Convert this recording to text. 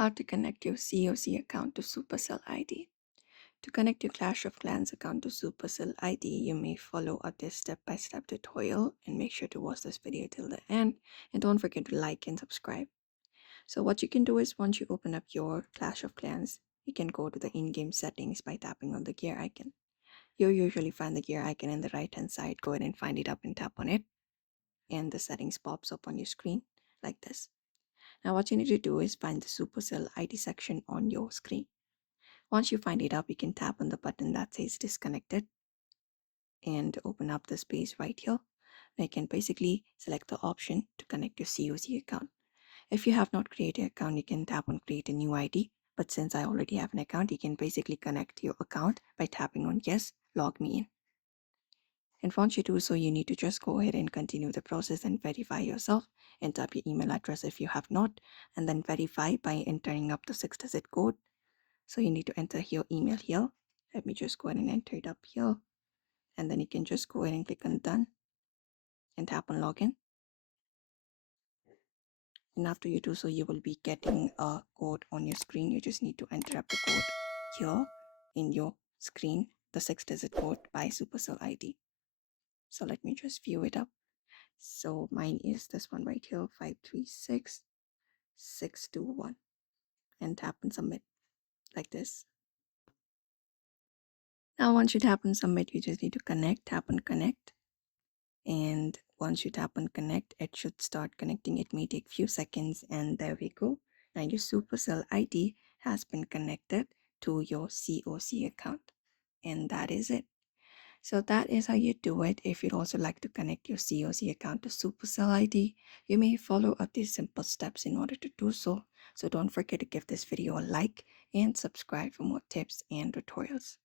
How to connect your COC account to Supercell ID. To connect your Clash of Clans account to Supercell ID, you may follow up this step-by-step tutorial and make sure to watch this video till the end, and don't forget to like and subscribe. So what you can do is once you open up your Clash of Clans, you can go to the in-game settings by tapping on the gear icon. You'll usually find the gear icon in the right hand side. Go ahead and find it up and tap on it, and the settings pops up on your screen like this. Now what you need to do is find the Supercell ID section on your screen. Once you find it up, you can tap on the button that says disconnected and open up the space right here. Now you can basically select the option to connect your COC account. If you have not created an account, you can tap on create a new ID. But since I already have an account, you can basically connect your account by tapping on yes, log me in. And once you do so, you need to just go ahead and continue the process and verify yourself. Enter up your email address if you have not, and then verify by entering up the 6-digit code. So you need to enter your email here. Let me just go ahead and enter it up here. And then you can just go ahead and click on done and tap on login. And after you do so, you will be getting a code on your screen. You just need to enter up the code here in your screen, the 6-digit code by Supercell ID. So let me just view it up. So mine is this one right here, 536621, and tap and submit like this. Now once you tap and submit, you just need to tap on connect. And once you tap on connect, it should start connecting. It may take few seconds, and there we go. Now your Supercell ID has been connected to your COC account, and that is it. So that is how you do it. If you'd also like to connect your COC account to Supercell ID, you may follow up these simple steps in order to do so. So don't forget to give this video a like and subscribe for more tips and tutorials.